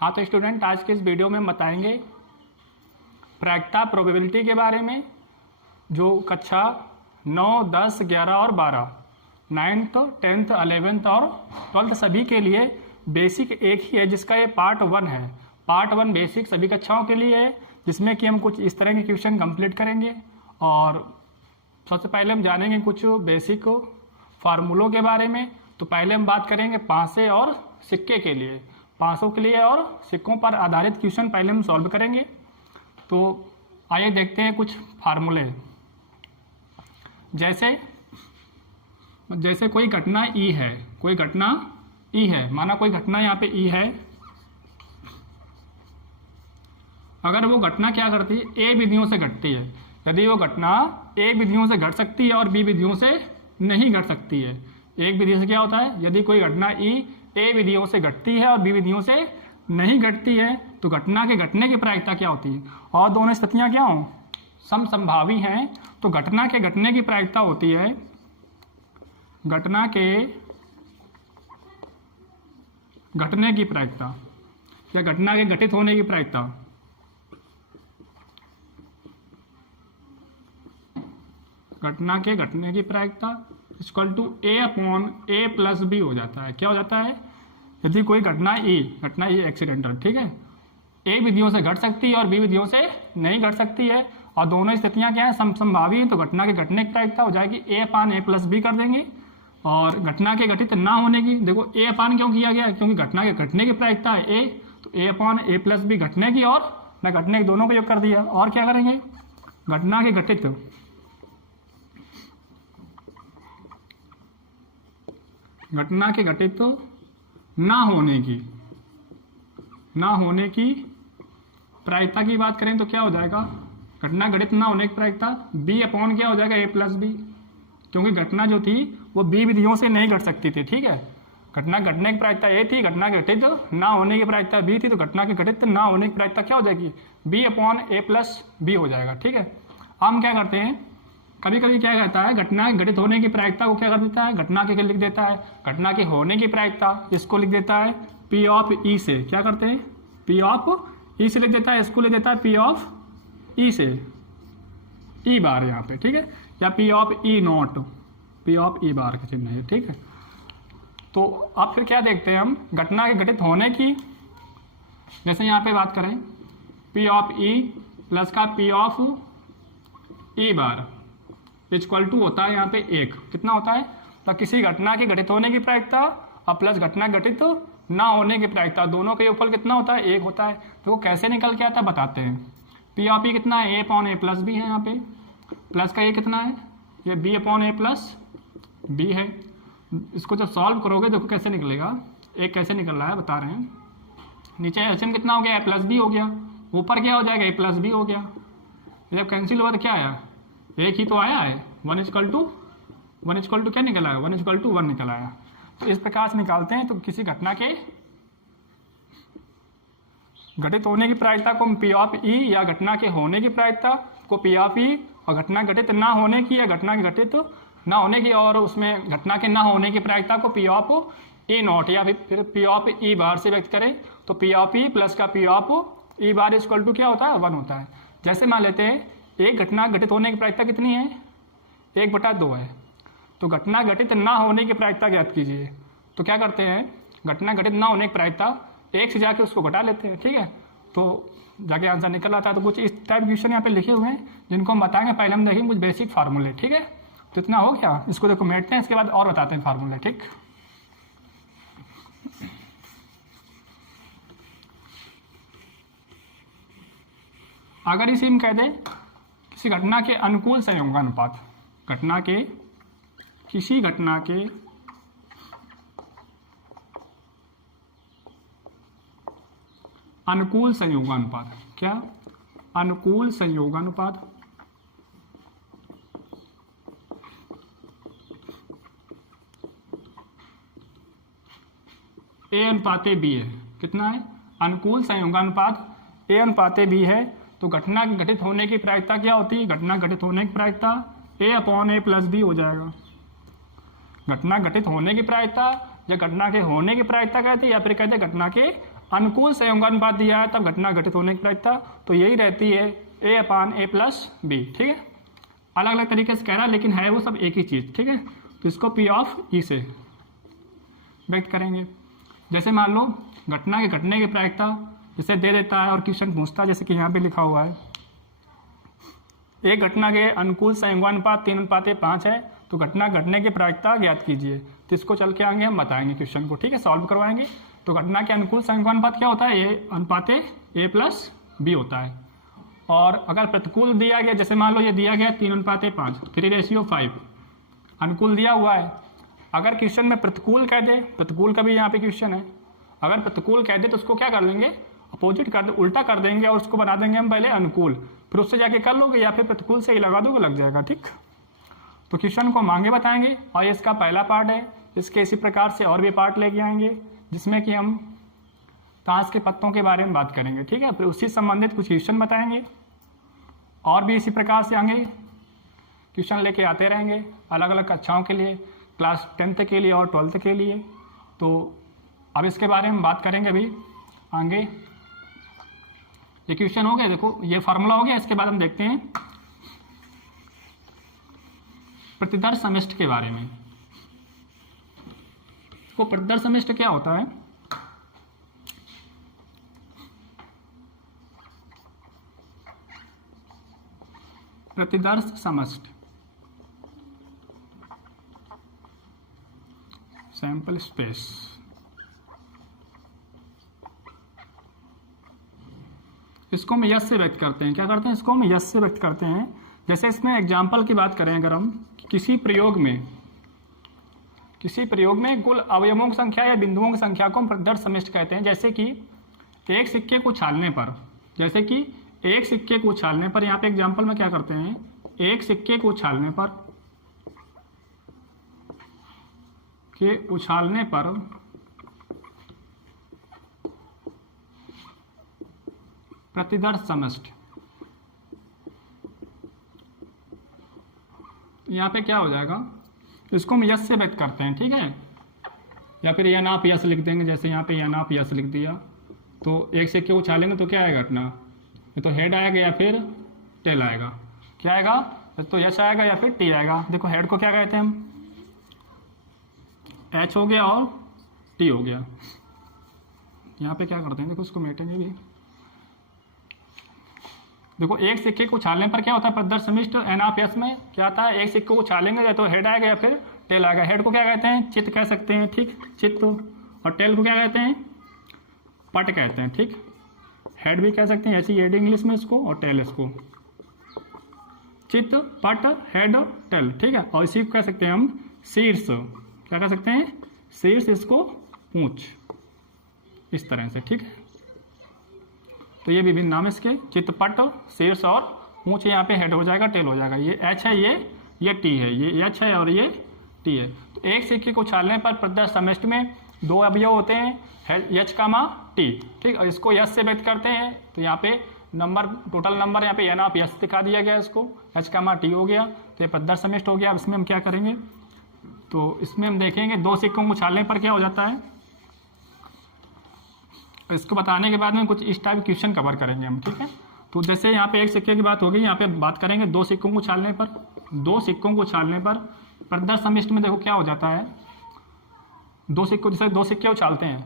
हाँ तो स्टूडेंट, आज के इस वीडियो में हम बताएंगे प्रायिकता प्रोबेबिलिटी के बारे में, जो कक्षा 9, 10, 11 और 12, 9th, 10th, 11th और 12th सभी के लिए बेसिक एक ही है, जिसका ये पार्ट 1 है। पार्ट 1 बेसिक सभी कक्षाओं के लिए है, जिसमें कि हम कुछ इस तरह के क्वेश्चन कंप्लीट करेंगे। और सबसे पहले हम जानेंगे कुछ बेसिक फार्मूलों के बारे में। तो पहले हम बात करेंगे पासे और सिक्के के लिए, पासों के लिए और सिक्कों पर आधारित क्वेश्चन पहले हम सॉल्व करेंगे। तो आइए देखते हैं कुछ फार्मूले। जैसे कोई घटना ई है, कोई घटना ई है, माना कोई घटना यहाँ पे ई है। अगर वो घटना क्या करती है, ए विधियों से घटती है। यदि वो घटना ए विधियों से घट सकती है और बी विधियों से नहीं घट सकती है। एक विधि से क्या होता है, यदि कोई घटना ई ए विधियों से घटती है और बी विधियों से नहीं घटती है, तो घटना के घटने की प्रायिकता क्या होती है। और दोनों स्थितियां क्या हो, समसंभावी हैं, तो घटना के घटने की प्रायिकता होती है, घटना के घटने की प्रायिकता या घटना के घटित होने की प्रायिकता घटना के घटने की प्रायिकता equal to A upon A plus B हो जाता है। क्या हो जाता है, यदि कोई घटना ई एक्सीडेंटल, ठीक है, ए विधियों से घट सकती है और बी विधियों से नहीं घट सकती है, और दोनों स्थितियां क्या है, समसंभावी हैं, तो घटना के घटने की प्रायिकता हो जाएगी ए अपान ए प्लस बी कर देंगे। और घटना के घटित ना होने की, देखो ए अपान क्यों किया गया है, क्योंकि घटना के घटने की प्रायिकता है ए, तो ए अपान ए प्लस बी घटने की और न घटने के दोनों को योग कर दिया। और क्या करेंगे, घटना के घटित ना होने की प्रायिकता की बात करें तो क्या हो जाएगा, घटना घटित ना होने की प्रायिकता बी अपॉन क्या हो जाएगा, ए प्लस बी, क्योंकि घटना जो थी वो बी विधियों से नहीं घट सकती थी। ठीक है, घटना घटने की प्रायिकता ए थी, घटना घटित ना होने की प्रायिकता बी थी, तो घटना के घटित ना होने की प्रायिकता क्या हो जाएगी, B upon A plus B हो जाएगा। ठीक है, हम क्या करते हैं, कभी कभी क्या कहता है, घटना घटित होने की प्रायिकता को क्या कर देता है, घटना के लिख देता है, घटना के होने की प्रायिकता इसको लिख देता है पी ऑफ ई से। क्या करते हैं, पी ऑफ ई से लिख देता है, इसको लिख देता है पी ऑफ ई से, ई बार यहाँ पे, ठीक है, या P of E not, P of E bar का चिन्ह है। ठीक है, तो अब फिर क्या देखते हैं हम, घटना के घटित होने की, जैसे यहाँ पे बात करें पी ऑफ ई प्लस का P of E bar equal to होता है यहाँ पे एक, कितना होता है, तो किसी घटना के घटित होने की प्रायिकता और प्लस घटना घटित ना होने की प्रायिकता, दोनों का योगफल कितना होता है, एक होता है। तो वो कैसे निकल के आता है बताते हैं। पी ऑफ ई कितना है, ए अपॉन ए प्लस बी है, यहाँ पे प्लस का ए कितना है, ये B upon A plus B है। इसको जब सॉल्व करोगे देखो कैसे निकलेगा, एक कैसे निकल रहा है बता रहे हैं। नीचे एचएम कितना हो गया, ए प्लस बी हो गया, ऊपर क्या हो जाएगा, ए प्लस बी हो गया। जब कैंसिल हुआ तो क्या आया, एक ही तो आया है, 1 इक्वल टू क्या निकल आया, 1 इक्वल टू 1 निकल आया। तो इस प्रकार से निकालते हैं। तो किसी घटना के घटित होने की प्रायिकता को पी ऑफ ई या घटना के होने की प्रायिकता को पी ऑफ ई, और घटना घटित ना होने की या घटना के घटित ना होने की और उसमें घटना के ना होने की प्रायिकता को पी ऑफ ई नॉट या फिर पी ऑफ ई बार से व्यक्त करें, तो पी ऑफ ई प्लस का P of E bar equal to क्या होता है, 1 होता है। जैसे मान लेते हैं एक घटना घटित होने की प्रायिकता कितनी है, 1/2 है, तो घटना घटित ना होने की प्रायिकता ज्ञात कीजिए। तो क्या करते हैं, घटना घटित ना होने की प्रायिकता एक से जाके उसको घटा लेते हैं। ठीक है, तो जाके आंसर निकल आता है। तो कुछ इस टाइप क्वेश्चन यहाँ पे लिखे हुए हैं, जिनको हम बताएंगे। पहले हम देखेंगे कुछ बेसिक फार्मूले। ठीक है, तो इतना हो गया, इसको देखो मेटते हैं, इसके बाद और बताते हैं फार्मूले। ठीक, अगर इसे हम कह दें किसी घटना के अनुकूल संयोगानुपात, किसी घटना के अनुकूल संयोगानुपात, क्या, अनुकूल संयोगानुपात ए अनुपाते बी है, कितना है, अनुकूल संयोगानुपात ए अनुपाते बी है, तो घटना घटित होने की प्रायिकता क्या होती है, घटना घटित होने की प्रायिकता ए अपॉन ए प्लस बी हो जाएगा। घटना घटित होने की प्रायिकता या घटना के होने की प्रायिकता कहते हैं, या फिर कहते हैं घटना के अनुकूल संयोगानुपात दिया है तब घटना घटित होने की प्रायिकता तो यही रहती है A/A+B। ठीक है, अलग अलग तरीके से कह रहा है लेकिन है वो सब एक ही चीज़। ठीक है, तो इसको P(E) से व्यक्त करेंगे। जैसे मान लो घटना के घटने की प्रायिकता इसे दे देता है और क्वेश्चन पूछता है, जैसे कि यहाँ पे लिखा हुआ है एक घटना के अनुकूल संयोगानुपात 3:5 है तो घटना घटने की प्रायिकता ज्ञात कीजिए। तो इसको चल के आगे हम बताएंगे क्वेश्चन को। ठीक है, सॉल्व करवाएंगे। तो घटना के अनुकूल संयोगानुपात क्या होता है? A/A+B होता है। और अगर प्रतिकूल दिया गया, जैसे मान लो ये दिया गया 3:5, 3:5, अनुकूल दिया हुआ है। अगर क्वेश्चन में प्रतिकूल कह दे, प्रतिकूल का भी यहाँ पे क्वेश्चन है, अगर प्रतिकूल कह दे तो उसको क्या कर लेंगे, अपोजिट कर दे, उल्टा कर देंगे और उसको बना देंगे हम पहले अनुकूल, फिर उससे जाके कर लोगे या फिर प्रतिकूल से ही लगा दोगे, लग जाएगा। ठीक, तो क्वेश्चन को हम आगे बताएंगे और ये इसका पहला पार्ट है। इसके इसी प्रकार से और भी पार्ट लेके आएंगे जिसमें कि हम ताश के पत्तों के बारे में बात करेंगे। ठीक है, फिर उससे संबंधित कुछ क्वेश्चन बताएंगे और भी इसी प्रकार से आगे क्वेश्चन लेके आते रहेंगे अलग अलग कक्षाओं के लिए, क्लास 10th के लिए और 12th के लिए। तो अब इसके बारे में बात करेंगे अभी आगे। ये क्वेश्चन हो गया, देखो ये फार्मूला हो गया। इसके बाद हम देखते हैं प्रतिदर्श समिष्ट के बारे में। तो प्रतिदर्श समिष्ट क्या होता है? प्रतिदर्श समष्टि, सैंपल स्पेस। इसको हम यस से व्यक्त करते हैं। क्या करते हैं? इसको हम यस से व्यक्त करते हैं। जैसे इसमें एग्जाम्पल की बात करें, अगर हम किसी प्रयोग में कुल अवयवों की संख्या या बिंदुओं की संख्या को हम प्रतिदर्श समिष्टि कहते हैं। जैसे कि एक सिक्के को उछालने पर, यहाँ पे एग्जाम्पल में क्या करते हैं, एक सिक्के को उछालने पर प्रतिदर्श समष्टि, यहाँ पे क्या हो जाएगा, इसको हम यस से व्यक्त करते हैं। ठीक है, या फिर यन आप यस लिख देंगे। जैसे यहाँ पे यन आप यस लिख दिया तो एक सिक्के उछालेंगे तो क्या आएगा घटना, ये तो हेड आएगा या फिर टेल आएगा। क्या आएगा? तो यस आएगा या फिर टी आएगा। देखो हेड को क्या कहते हैं हम, एच हो गया और टी हो गया। यहाँ पे क्या करते हैं, देखो इसको मेटेंगे भी। देखो एक सिक्के को उछालने पर क्या होता है प्रतिदर्श समिष्टि NF में क्या आता है, एक सिक्के को उछालेंगे या तो हेड आएगा या फिर टेल आएगा। हेड को क्या कहते हैं, चित्त कह सकते हैं। ठीक, चित्त। और टेल को क्या कहते हैं, पट कहते हैं। ठीक, हेड भी कह सकते हैं ऐसी हेड इंग्लिश में इसको, और टेल इसको, चित्त, पट, हेड, टेल। ठीक है, और इसी को कह सकते हैं हम शीर्ष। क्या कह सकते हैं, शीर्ष, इसको पूंछ, इस तरह से। ठीक है, तो ये विभिन्न नाम इसके, चित्तपट, शीर्ष और पूंछ। यहाँ पे हेड हो जाएगा, टेल हो जाएगा। ये एच है, ये टी है, ये एच है और ये टी है। तो एक सिक्के को उछालने पर प्रतिदर्श समिष्टि में दो अवयव होते हैं, एच कामा टी। ठीक, और इसको यस से व्यक्त करते हैं। तो यहाँ पे नंबर, टोटल नंबर यहाँ पे एन ऑफ यस दिखा दिया गया, इसको एच कामा टी हो गया। तो ये प्रतिदर्श समिष्टि हो गया। अब इसमें हम क्या करेंगे, तो इसमें हम देखेंगे दो सिक्कों को उछालने पर क्या हो जाता है। इसको बताने के बाद में कुछ इस टाइप क्वेश्चन कवर करेंगे हम। ठीक है, तो जैसे यहाँ पे एक सिक्के की बात होगी, यहाँ पे बात करेंगे दो सिक्कों को उछालने पर। प्रतिदर्श समिष्टि में देखो क्या हो जाता है, दो सिक्के उछालते हैं,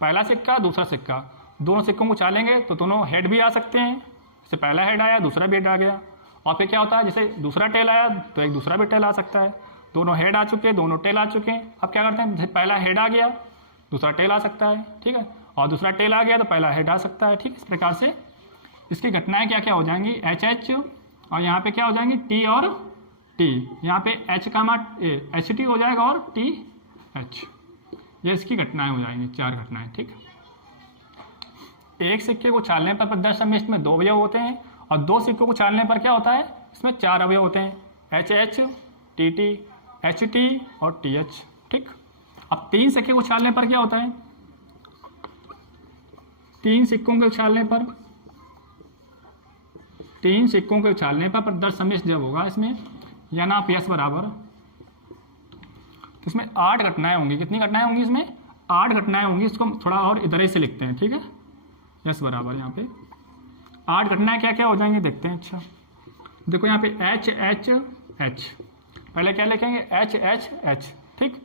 पहला सिक्का दूसरा सिक्का, दोनों सिक्कों को उछालेंगे तो दोनों हेड भी आ सकते हैं। जैसे पहला हेड आया, दूसरा भी हेड आ गया। और फिर क्या होता है, जैसे दूसरा टेल आया तो एक दूसरा भी टेल आ सकता है। दोनों हेड आ चुके, दोनों टेल आ चुके हैं। अब क्या करते हैं, जैसे पहला हेड आ गया, दूसरा टेल आ सकता है। ठीक है, और दूसरा टेल आ गया तो पहला हेड आ सकता है। ठीक, इस प्रकार से इसकी घटनाएं क्या क्या हो जाएंगी, एच एच, और यहाँ पे क्या हो जाएंगी, टी और टी। यहाँ पे एच कामा एच टी हो जाएगा और टी एच। ये इसकी घटनाएं हो जाएंगी, चार घटनाएं। ठीक, एक सिक्के को उछालने पर प्रतिदर्श समिष्टि में दो अवयव होते हैं, और दो सिक्कों को उछालने पर क्या होता है, इसमें चार अवयव होते हैं, H H, T T, H T और टी एच। ठीक, अब तीन सिक्के को उछालने पर क्या होता है, तीन सिक्कों के उछालने पर प्रतिदर्श समिष्टि जब होगा इसमें एन ऑफ यस बराबर, तो इसमें 8 घटनाएं होंगी। कितनी घटनाएं होंगी इसमें, 8 घटनाएं होंगी, इसको हम थोड़ा और इधर ही से लिखते हैं, ठीक है। यस बराबर यहाँ पे 8 घटनाएं क्या क्या हो जाएंगी देखते हैं। अच्छा देखो यहाँ पे एच एच एच, पहले क्या लिखेंगे एच एच एच, ठीक।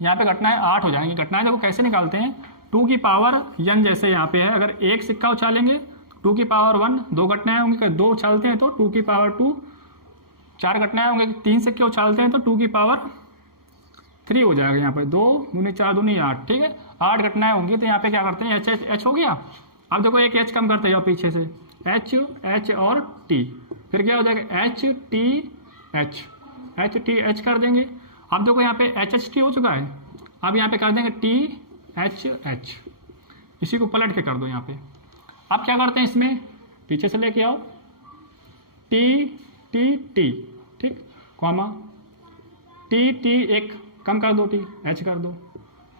यहाँ पे घटनाएं 8 हो जाएंगी। घटनाएं देखो कैसे निकालते हैं, 2 की पावर n जैसे यहाँ पे है, अगर एक सिक्का उछालेंगे 2 की पावर 1, 2 घटनाएं होंगी, अगर 2 उछालते हैं तो 2 की पावर 2, 4 घटनाएं होंगी, 3 सिक्के उछालते हैं तो 2 की पावर 3 हो जाएगा। यहाँ पे 2 दूनी 4 दूनी 8, ठीक है। 8 घटनाएं होंगी तो यहाँ पे क्या करते हैं एच एच एच हो गया। अब देखो एक एच कम करते हैं पीछे से, एच एच और टी, फिर क्या हो जाएगा एच टी एच कर देंगे। अब देखो यहाँ पे एच एच टी हो चुका है, अब यहाँ पे कर देंगे टी एच एच, इसी को पलट के कर दो यहाँ पे। अब क्या करते हैं इसमें पीछे से लेके आओ टी टी टी, ठीक, कॉमा टी टी एक कम कर दो, टी एच कर दो,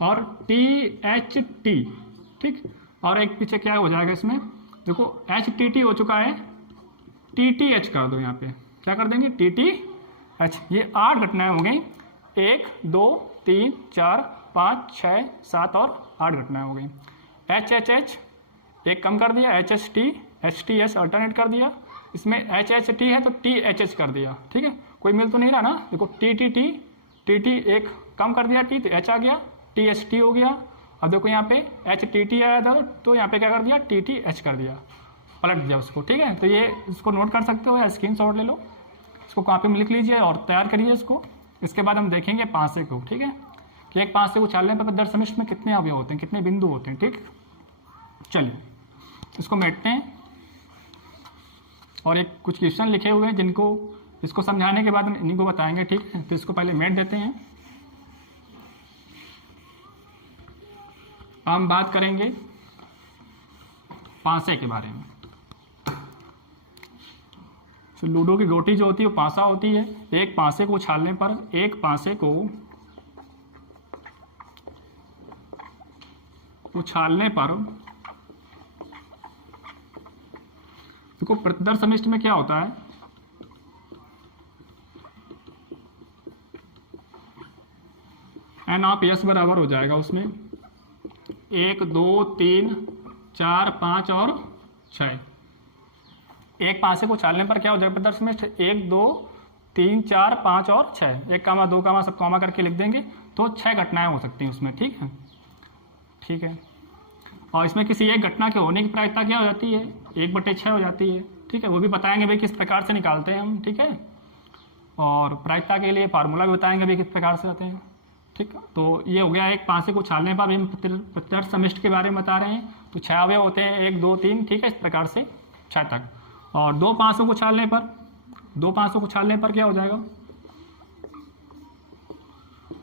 और टी एच टी, ठीक। और एक पीछे क्या हो जाएगा इसमें, देखो एच टी टी हो चुका है, टी टी एच कर दो, यहाँ पे क्या कर देंगे टी टी एच। ये 8 घटनाएं हो गई, 1 2 3 4 5 6 7 और 8 घटनाएं हो गई। एच एच एच एक कम कर दिया, H H T S alternate कर दिया, इसमें एच एच टी है तो टी एच एच कर दिया, ठीक है। कोई मिल तो नहीं रहा ना, देखो टी टी एक कम कर दिया, टी तो एच आ गया, टी एच टी हो गया। अब देखो यहाँ पे एच टी टी आया था तो यहाँ पे क्या कर दिया टी टी एच कर दिया, पलट दिया उसको, ठीक है। तो ये इसको नोट कर सकते हो या स्क्रीन शॉट ले लो, इसको कॉपी में लिख लीजिए और तैयार करिए इसको। इसके बाद हम देखेंगे पासे को, ठीक है, कि एक पासे को उछालने पर दर समिष्ट में कितने अवयव होते हैं, कितने बिंदु होते हैं, ठीक। चलिए इसको मेटते हैं और एक कुछ क्वेश्चन लिखे हुए हैं जिनको इसको समझाने के बाद हम इन्हीं को बताएंगे, ठीक है। तो इसको पहले मेट देते हैं। हम बात करेंगे पासे के बारे में। तो लूडो की गोटी जो होती है वो पासा होती है। एक पासे को उछालने पर, एक पासे को उछालने पर देखो प्रतिदर समिष्ट में क्या होता है, एन ऑफ एस बराबर हो जाएगा उसमें 1 2 3 4 5 और 6। एक पासे को उछालने पर क्या हो जाएगा प्रतिदर समिष्ट 1 2 3 4 5 और 6, 1 कामा 2 कामा सब कॉमा करके लिख देंगे तो 6 घटनाएं हो सकती हैं उसमें, ठीक है, ठीक है। और इसमें किसी एक घटना के होने की प्रायिकता क्या हो जाती है 1/6 हो जाती है, ठीक है। वो भी बताएंगे भाई किस प्रकार से निकालते हैं हम, ठीक है। और प्रायिकता के लिए फार्मूला भी बताएंगे भाई किस प्रकार से आते हैं, ठीक। तो ये हो गया एक पासे को उछालने पर भी हम प्रतिदर समिष्ट के बारे में बता रहे हैं। तो 6 अवयव होते हैं 1 2 3, ठीक है, इस प्रकार से 6 तक। और 2 पासों को उछालने पर क्या हो जाएगा,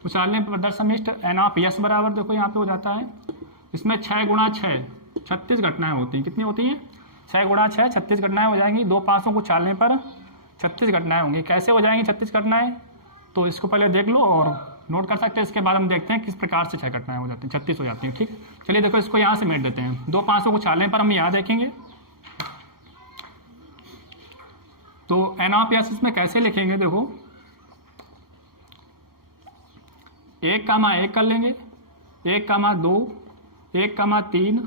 उछालने पर प्रतिदर समिष्ट एन ऑफ एस बराबर देखो यहाँ पे हो जाता है, इसमें 6 गुणा 6 36 घटनाएं होती हैं। कितनी होती हैं 6 गुणा 6 36 घटनाएं हो जाएंगी। 2 पासों को उछालने पर 36 घटनाएं होंगी। कैसे हो जाएंगी 36 घटनाएं, तो इसको पहले देख लो और नोट कर सकते हैं। इसके बाद हम देखते हैं किस प्रकार से 6 घटनाएं हो जाती हैं, 36 हो जाती हैं, ठीक। चलिए देखो इसको यहाँ से मेट देते हैं। 2 पासों को उछालने पर हम यहाँ देखेंगे तो एन ऑफ एस इसमें कैसे लिखेंगे, देखो 1 कामा 1 कर लेंगे, 1 कामा 2 1 कामा 3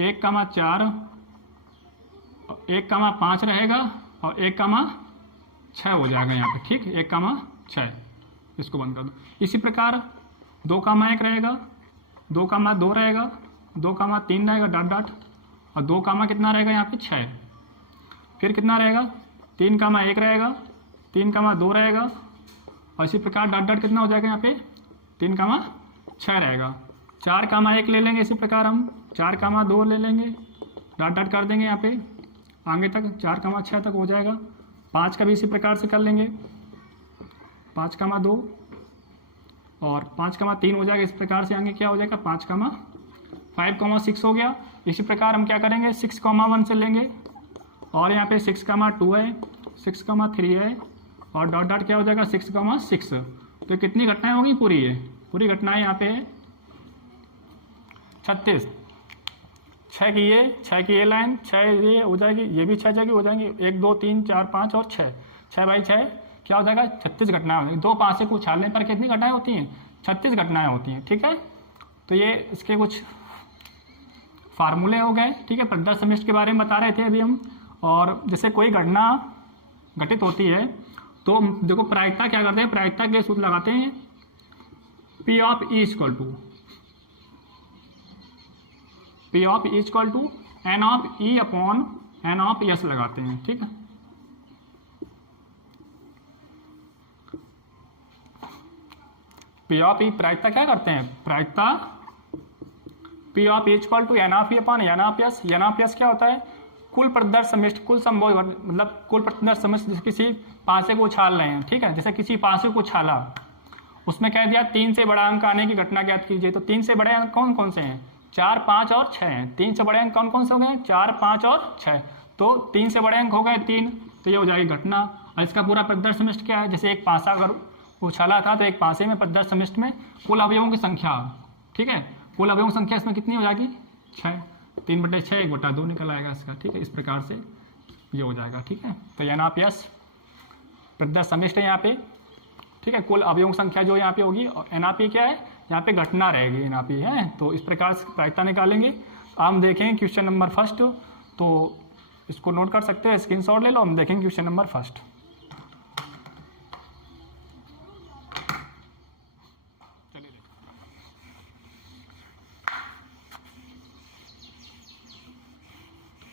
1 कामा 4 1 कामा 5 रहेगा और 1 कामा 6 हो जाएगा यहाँ पे, ठीक, 1 कामा 6, इसको बंद कर दो। इसी प्रकार 2 कामा 1 रहेगा, 2 कामा 2 रहेगा, 2 कामा 3 रहेगा डॉट डॉट, और 2 कामा कितना रहेगा यहाँ पे 6, फिर कितना रहेगा 3 कामा 1 रहेगा, 3 कामा 2 रहेगा, और इसी प्रकार डॉट डॉट कितना हो जाएगा यहाँ पे 3 कामा 6 रहेगा। 4 कामा 1 ले लेंगे, इसी प्रकार हम 4 कामा 2 ले लेंगे, डॉट डॉट कर देंगे यहाँ पे आगे तक 4 कामा 6 तक हो जाएगा। 5 का भी इसी प्रकार से कर लेंगे, 5 कामा 2 और 5 कामा 3 हो जाएगा। इस प्रकार से आगे क्या हो जाएगा 5 कामा 5 कामा 6 हो गया। इसी प्रकार हम क्या करेंगे 6 कामा 1 से लेंगे और यहाँ पे 6 कामा 2 है, 6 कामा 3 है और डॉट डॉट क्या हो जाएगा 6 कामा 6। तो कितनी घटनाएं होगी पूरी है, पूरी घटनाएं यहाँ पे 36। 6 की ये लाइन 6 ये हो जाएगी, ये भी 6 जगह हो जाएंगी, 1 2 3 4 5 और 6 बाई 6 क्या हो जाएगा 36 घटनाएं होंगी। 2 पासे को उछालने पर कितनी घटनाएं होती हैं 36 घटनाएं होती हैं, ठीक है। तो ये इसके कुछ फार्मूले हो गए, ठीक है। प्रदर्श समिष्ट के बारे में बता रहे थे अभी हम। और जैसे कोई घटना घटित होती है तो देखो प्रायिकता क्या करते हैं, प्रायिकता के लिए सूत्र लगाते हैं P of E equal to N of E upon N of S लगाते हैं, ठीक है। P ऑफ E प्रायिकता क्या करते हैं, प्रायिकता P of E equal to N of E upon N of S। N of S क्या होता है, कुल प्रदर्श समिष्ट, कुल संभव मतलब कुल प्रदर्श समिष्ट जैसे किसी पासे को उछाल रहे हैं, ठीक है। जैसे किसी पासे को उछाला, उसमें कह दिया 3 से बड़ा अंक आने की घटना ज्ञात कीजिए। तो 3 से बड़े अंक कौन कौन से हैं, 4, 5 और 6 हैं। 3 से बड़े अंक कौन कौन से हो गए, 4, 5 और 6। तो 3 से बड़े अंक हो गए 3, तो ये हो जाएगी घटना। और इसका पूरा प्रदर्श समिष्ट क्या है, जैसे एक पासा अगर उछाला था तो एक पासे में प्रदर्श समिष्ट में कुल अवयवों की संख्या, ठीक है, कुल अवयवों की संख्या इसमें कितनी हो जाएगी, 6। 3/6 1/2 निकल आएगा इसका, ठीक है। इस प्रकार से ये हो जाएगा, ठीक है। तो N ऑफ S प्रदर्श समिष्ट है यहाँ पे, ठीक है। कुल अवयवों की संख्या जो यहाँ पे होगी, और N ऑफ E क्या है, यहाँ पे घटना रहेगी N ऑफ E है। तो इस प्रकार से प्रायिकता निकालेंगे। हम देखेंगे क्वेश्चन नंबर फर्स्ट, तो इसको नोट कर सकते हैं, स्क्रीनशॉट ले लो। हम देखेंगे क्वेश्चन नंबर फर्स्ट।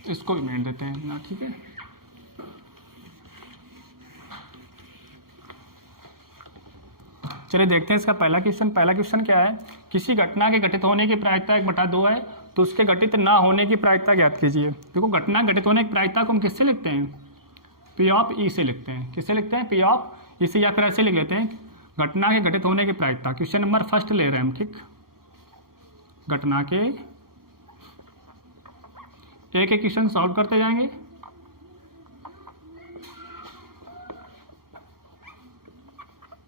इसको भी मिनट देते हैं ना, ठीक है। चलिए देखते हैं इसका पहला क्वेश्चन। पहला क्वेश्चन क्या है, किसी घटना के घटित होने की प्रायिकता 1/2 है, तो उसके घटित ना होने की प्रायिकता ज्ञात कीजिए। देखो घटना घटित होने की प्रायिकता को हम किससे लिखते हैं, P ऑफ E से लिखते हैं। किससे लिखते हैं, P ऑफ E से, या फिर ऐसे लिख लेते हैं घटना के घटित होने की प्रायिकता। क्वेश्चन नंबर फर्स्ट ले रहे हैं हम, ठीक। घटना के एक एक क्वेश्चन सॉल्व करते जाएंगे।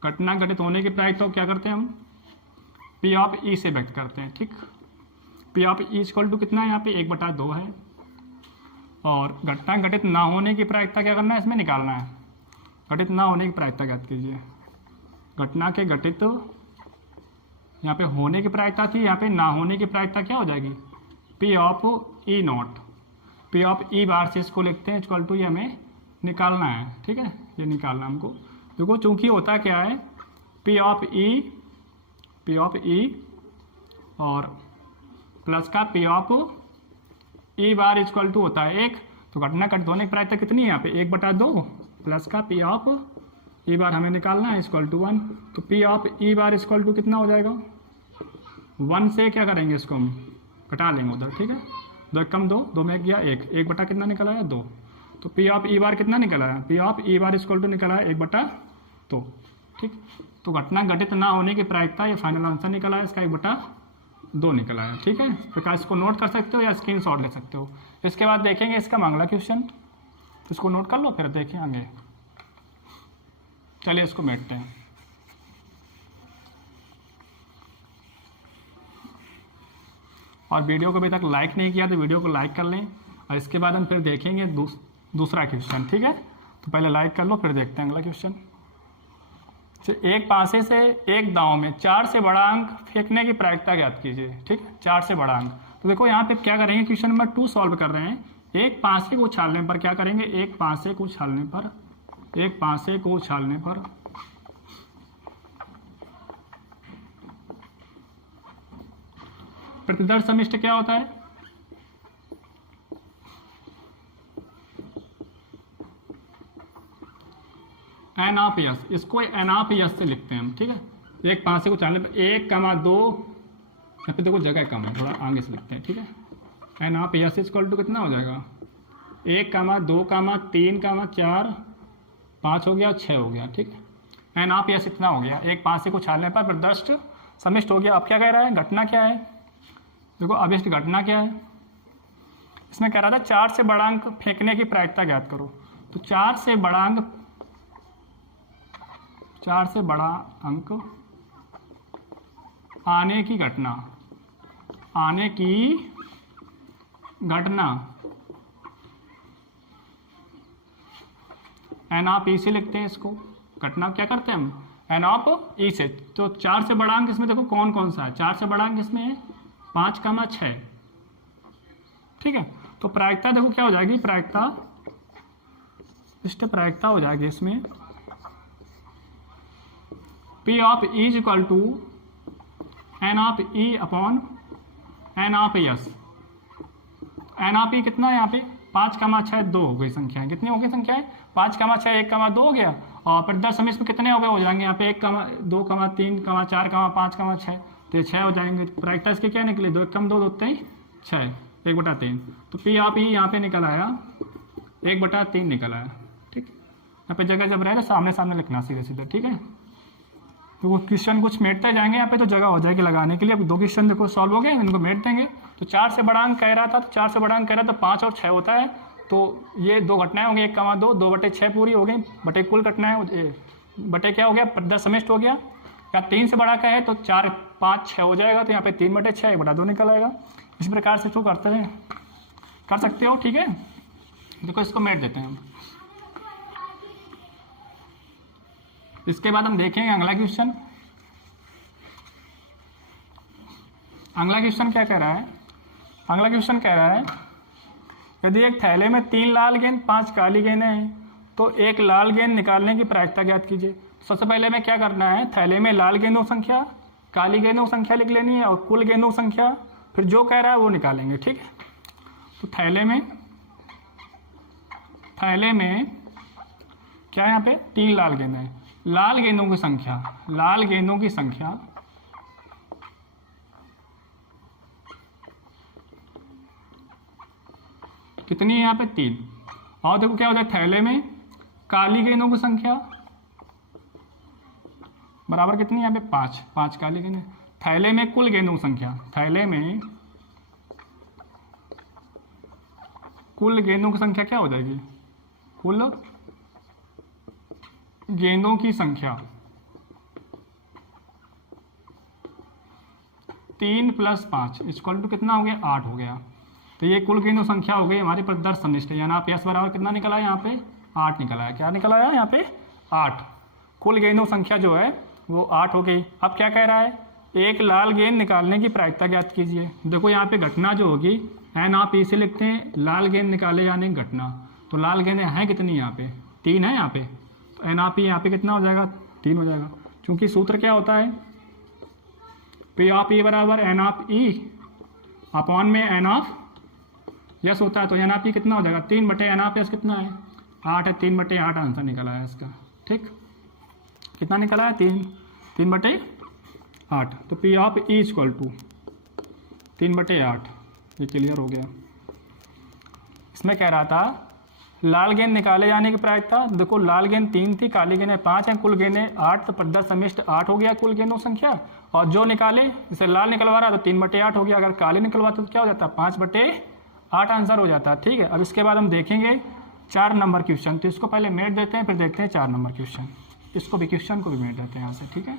घटना घटित होने की प्रायिकता को क्या करते हैं हम, P ऑफ E से व्यक्त करते हैं, ठीक। P of E equal to कितना है, यहाँ पे 1/2 है। और घटना घटित ना होने की प्रायिकता क्या करना है, इसमें निकालना है। घटित ना होने की प्रायिकता ज्ञात कीजिए। घटना के घटित यहाँ पे होने की प्रायिकता थी, यहाँ पे ना होने की प्रायिकता क्या हो जाएगी, P of E not. P of E बार से इसको लिखते हैं इक्वल टू, ये हमें निकालना है, ठीक है। ये निकालना हमको, देखो चूंकि होता क्या है, P ऑफ E और प्लस का P of E bar equal to होता है 1। तो घटना घटित होने की प्रायिकता कितनी है यहाँ पे, 1/2 प्लस का P ऑफ E बार हमें निकालना है इक्वल टू 1। तो P of E bar equal to कितना हो जाएगा, 1 से क्या करेंगे, इसको हम घटा लेंगे उधर, ठीक है। 2 1 कम 2, 2 में 1 गया 1, 1 बटा कितना निकल आया 2। तो P ऑफ E बार कितना निकल आया, P of E bar equal to निकल आया 1/2, ठीक। तो घटना घटित ना होने की प्रायिकता, ये फाइनल आंसर निकल आया इसका 1/2 निकल आया, ठीक है। इस प्रकार इसको नोट कर सकते हो या स्क्रीनशॉट ले सकते हो। इसके बाद देखेंगे इसका अगला क्वेश्चन, इसको नोट कर लो फिर देखें आगे। चलिए इसको बैठते हैं। और वीडियो को अभी तक लाइक नहीं किया तो वीडियो को लाइक कर लें, और इसके बाद हम फिर देखेंगे दूसरा क्वेश्चन, ठीक है। तो पहले लाइक कर लो, फिर देखते हैं अगला क्वेश्चन। एक पासे से एक दांव में 4 से बड़ा अंक फेंकने की प्रायिकता ज्ञात कीजिए, ठीक है। 4 से बड़ा अंक, तो देखो यहाँ पे क्या करेंगे, क्वेश्चन नंबर 2 सॉल्व कर रहे हैं। एक पासे को उछालने पर क्या करेंगे, एक पासे को उछालने पर प्रतिदर्श समिष्ट क्या होता है, N ऑफ S। इसको N ऑफ S से लिखते हैं हम, ठीक है। एक पासे को उछालने पर 1,2, यहाँ पे देखो जगह कम है, थोड़ा आगे से लिखते हैं, ठीक है। N of S equal to कितना हो जाएगा, 1,2, 3, 4, 5 हो गया, 6 हो गया, ठीक है। N ऑफ S इतना हो गया, एक पासे को उछालने पर प्रदर्श समिष्ट हो गया। अब क्या कह रहा है, घटना क्या है, देखो अभिष्ट घटना क्या है, इसमें कह रहा था 4 से बड़ा अंक फेंकने की प्रायिकता ज्ञात करो। तो 4 से बड़ा अंक आने की घटना N ऑफ E से लिखते हैं इसको। घटना क्या करते हैं हम, एन ऑफ ई से। तो 4 से बड़ा अंक इसमें देखो कौन कौन सा है, 4 से बड़ा अंक इसमें है 5,6। ठीक है, तो प्रायिकता देखो क्या हो जाएगी, प्रायिकता हो जाएगी इसमें P of E is equal to N of E upon N of S. N of E कितना है यहाँ पे 5,6 2 हो गई संख्याएं, कितनी हो गई संख्याएं 5,6 1,2 हो गया। और प्रतिदर्श समिश्र में कितने हो गए, हो जाएंगे यहाँ पे 1, 2, 3, 4, 5, 6, तो 6 हो जाएंगे। प्रायिकता इसके क्या निकली, 2 कम 2 होते ही 6, 1/3। तो P ऑफ ई यहाँ पे निकल आया 1/3 निकल आया। ठीक, यहाँ पे जगह जब रहे तो सामने सामने लिखना सीधे सीधे। ठीक है, तो वो क्वेश्चन कुछ मेटते जाएंगे यहाँ पे तो जगह हो जाएगी लगाने के लिए। अब 2 क्वेश्चन देखो सॉल्व हो गए, इनको मेट देंगे। तो 4 से बड़ा अंक कह रहा था, तो 4 से बड़ा अंक कह रहा था 5 और 6 होता है। तो ये 2 घटनाएं होंगी, 1,2 2/6 पूरी हो गई, बटे कुल घटनाएं बटे क्या हो गया प्रतिदर्श समिश्र हो गया। या 3 से बड़ा का है तो 4, 5, 6 हो जाएगा, तो यहाँ पे 3/6 1/2 निकल आएगा। इस प्रकार से कर सकते हो। ठीक है, देखो इसको मेट देते हैं हम। इसके बाद हम देखेंगे अगला क्वेश्चन। अगला क्वेश्चन क्या कह रहा है, अगला क्वेश्चन कह रहा है यदि एक थैले में 3 लाल गेंद 5 काली गेंदें हैं तो एक लाल गेंद निकालने की प्रायिकता ज्ञात कीजिए। सबसे पहले में क्या करना है, थैले में लाल गेंदों संख्या काली गेंदों संख्या लिख लेनी है और कुल गेंदों संख्या फिर जो कह रहा है वो निकालेंगे। ठीक है, तो थैले में क्या यहाँ पे 3 लाल गेंदें हैं, लाल गेंदों की संख्या कितनी है यहाँ पे 3। और देखो क्या होता है, थैले में काली गेंदों की संख्या बराबर कितनी है यहाँ पे 5 काली गेंदें। थैले में कुल गेंदों की संख्या, थैले में कुल गेंदों की संख्या क्या हो जाएगी, कुल गेंदों की संख्या 3 + 5 इक्वल टू कितना हो गया 8 हो गया। तो ये कुल गेंदों संख्या हो गई हमारी प्रतिदर्श समिश्र, यानी आप एस बराबर कितना निकला है यहाँ पे 8 निकला है। क्या निकला है यहाँ पे 8, कुल गेंदों संख्या जो है वो 8 हो गई। अब क्या कह रहा है, एक लाल गेंद निकालने की प्रायिकता ज्ञात कीजिए। देखो यहाँ पे घटना जो होगी एन ऑफ ई से लिखते हैं, लाल गेंद निकाले जाने की घटना। तो लाल गेंदें हैं कितनी यहाँ पे 3 है यहाँ पे, तो एन ऑफ ई यहाँ पे कितना हो जाएगा 3 हो जाएगा। क्योंकि सूत्र क्या होता है P ऑफ ई बराबर एन ऑफ ई अपॉन में एन ऑफ यस होता है। तो एन ऑफ ई कितना हो जाएगा 3/n ऑफ एस कितना है 8 है, 3/8 आंसर निकला है इसका। ठीक, कितना निकला है 3/8। तो P of E equal to 3/8, ये क्लियर हो गया। इसमें कह रहा था लाल गेंद निकाले जाने की प्रायिकता। देखो लाल गेंद 3 थी, काली गेंदें 5 हैं, कुल गेंदें 8, तो प्रतिदर्श समिश्र 8 हो गया कुल गेंदों संख्या। और जो निकाले, जैसे लाल निकलवा रहा तो 3/8 हो गया, अगर काली निकलवाता तो क्या हो जाता 5/8 आंसर हो जाता है। ठीक है, अब इसके बाद हम देखेंगे 4 नंबर क्वेश्चन। तो इसको पहले मेट देते हैं, फिर देखते हैं 4 नंबर क्वेश्चन। इसको भी क्वेश्चन को भी मेट देते हैं यहाँ से। ठीक है,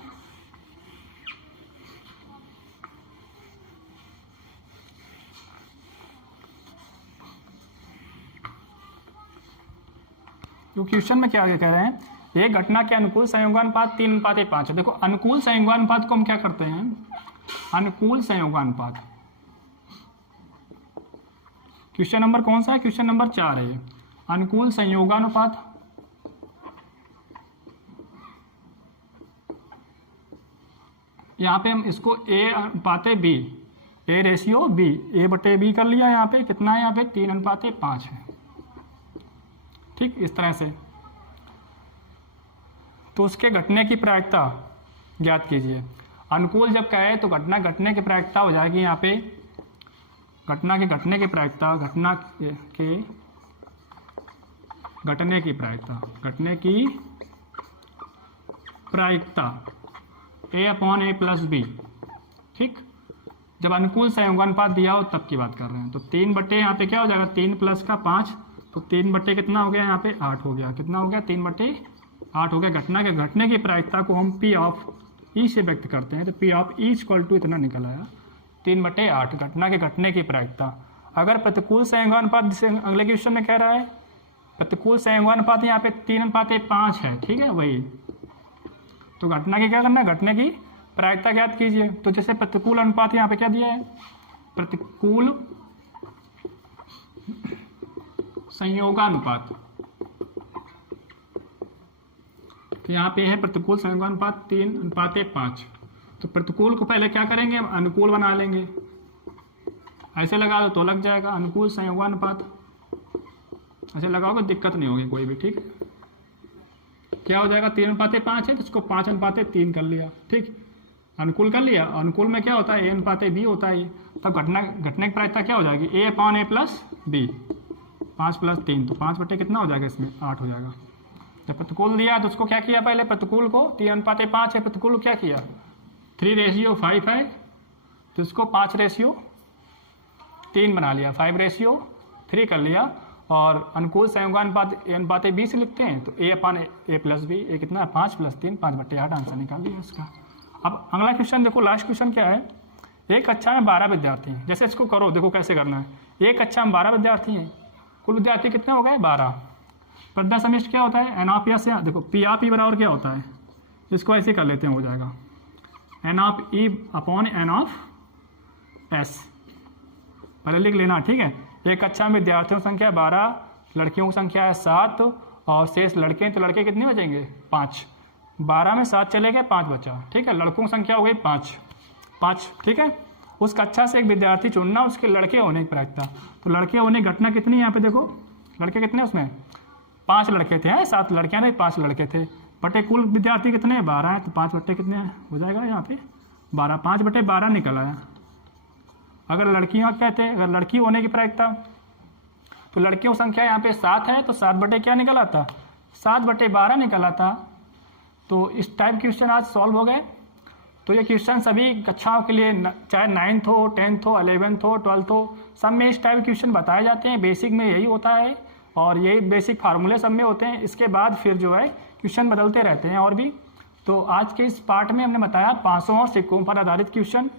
तो क्वेश्चन में क्या कह रहे हैं, एक घटना के अनुकूल संयोगानुपात 3:5 है। देखो अनुकूल संयोगानुपात को हम क्या करते हैं, अनुकूल संयोगानुपात क्वेश्चन नंबर कौन सा है, क्वेश्चन नंबर 4 है। अनुकूल संयोगानुपात यहाँ पे हम इसको A/B, A/B, A/B कर लिया। यहाँ पे कितना है, यहाँ पे 3:5 है। ठीक, इस तरह से। तो उसके घटने की प्रायिकता ज्ञात कीजिए। अनुकूल जब कहे तो घटना घटने की प्रायिकता हो जाएगी यहाँ पे, घटना के घटने की प्रायिकता, घटना के घटने की प्रायिकता, घटने की प्रायिकता A/A + B। ठीक, जब अनुकूल संयोगानुपात दिया हो तब की बात कर रहे हैं। तो 3 यहाँ पे क्या हो जाएगा 3 + 5, तो 3 कितना हो गया यहाँ पे 8 हो गया। कितना हो गया 3/8 हो गया। घटना के घटने की प्रायिकता को हम P ऑफ E से व्यक्त करते हैं। तो P of E equal to इतना निकल आया 3/8, घटना के घटने की प्रायिकता। अगर प्रतिकूल संयोगानुपात, जिसे अगले क्वेश्चन में कह रहा है प्रतिकूल संयोगानुपात यहाँ पे 3:5 है। ठीक है, वही तो घटना की क्या करना है, घटने की प्रायिकता ज्ञात कीजिए। तो जैसे प्रतिकूल अनुपात यहाँ पे क्या दिया है, प्रतिकूल संयोगानुपात, तो यहाँ पे है प्रतिकूल संयोगानुपात 3:5। तो प्रतिकूल को पहले क्या करेंगे, अनुकूल बना लेंगे, ऐसे लगा दो तो लग जाएगा अनुकूल संयोगानुपात, ऐसे लगाओगे दिक्कत नहीं होगी कोई भी, ठीक है। क्या हो जाएगा, 3:5 है तो इसको 5:3 कर लिया, ठीक, अनुकूल कर लिया। अनुकूल में क्या होता है, A/B होता है, तब घटने की प्रायिकता क्या हो जाएगी, A/A प्लस B, 5 + 3, तो 5 बटे कितना हो जाएगा इसमें 8 हो जाएगा। जब प्रतिकूल दिया तो उसको क्या किया, पहले प्रतिकूल को 3:5 है, प्रतिकूल को क्या किया 3:5 है, तो इसको 5:3 बना लिया, 5:3 कर लिया। और अनुकूल संयोगानुपात A/B से लिखते हैं तो A/A प्लस B, ये कितना है 5 + 3, 5/8 आंसर निकाल लिया इसका। अब अगला क्वेश्चन देखो, लास्ट क्वेश्चन क्या है, एक कक्षा में 12 विद्यार्थी हैं। जैसे इसको करो, देखो कैसे करना है, एक कक्षा में 12 विद्यार्थी हैं, कुल विद्यार्थी कितने हो गए 12। प्रज्ञा समिष्ट क्या होता है, N/E से, देखो P बराबर क्या होता है, इसको ऐसे कर लेते हैं, हो जाएगा N/E/N/S, पहले लिख लेना, ठीक है। एक कक्षा में विद्यार्थियों की संख्या 12, लड़कियों की संख्या है 7 और शेष लड़के हैं, तो लड़के कितने बचेंगे 5, 12 में 7 चले गए, 5 बचा, ठीक है। लड़कों की संख्या हो गई 5, ठीक है। उस कक्षा से एक विद्यार्थी चुनना, उसके लड़के होने की प्रायिकता, तो लड़के होने की घटना कितनी है यहाँ पे देखो, लड़के कितने उसमें 5 लड़के थे, 7 लड़कियां नहीं 5 लड़के थे, बटे कुल विद्यार्थी कितने 12 है, तो 5 बटे कितने हो जाएगा यहाँ पे 12, 5/12 निकल आया। अगर लड़कियां कहते, अगर लड़की होने की प्रायिकता, तो लड़कियों की संख्या यहाँ पे 7 है, तो 7 बटे क्या निकल आता, 7/12 निकल आता। तो इस टाइप क्वेश्चन आज सॉल्व हो गए। तो ये क्वेश्चन सभी कक्षाओं के लिए, चाहे 9th हो, 10th हो, 11th हो, 12th हो, सब में इस टाइप क्वेश्चन बताए जाते हैं। बेसिक में यही होता है और यही बेसिक फार्मूले सब में होते हैं। इसके बाद फिर जो है क्वेश्चन बदलते रहते हैं और भी। तो आज के इस पार्ट में हमने बताया 500 सिक्कों पर आधारित क्वेश्चन।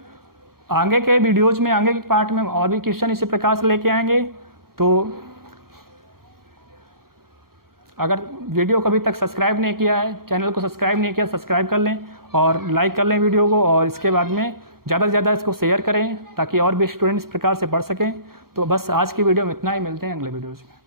आगे के वीडियोज में, आगे के पार्ट में और भी क्वेश्चन इसी प्रकार से लेके आएंगे। तो अगर वीडियो को अभी तक सब्सक्राइब नहीं किया है, चैनल को सब्सक्राइब नहीं किया, सब्सक्राइब कर लें और लाइक कर लें वीडियो को, और इसके बाद में ज़्यादा से ज़्यादा इसको शेयर करें ताकि और भी स्टूडेंट इस प्रकार से पढ़ सकें। तो बस आज की वीडियो में इतना ही, मिलते हैं अगले वीडियोज़ में।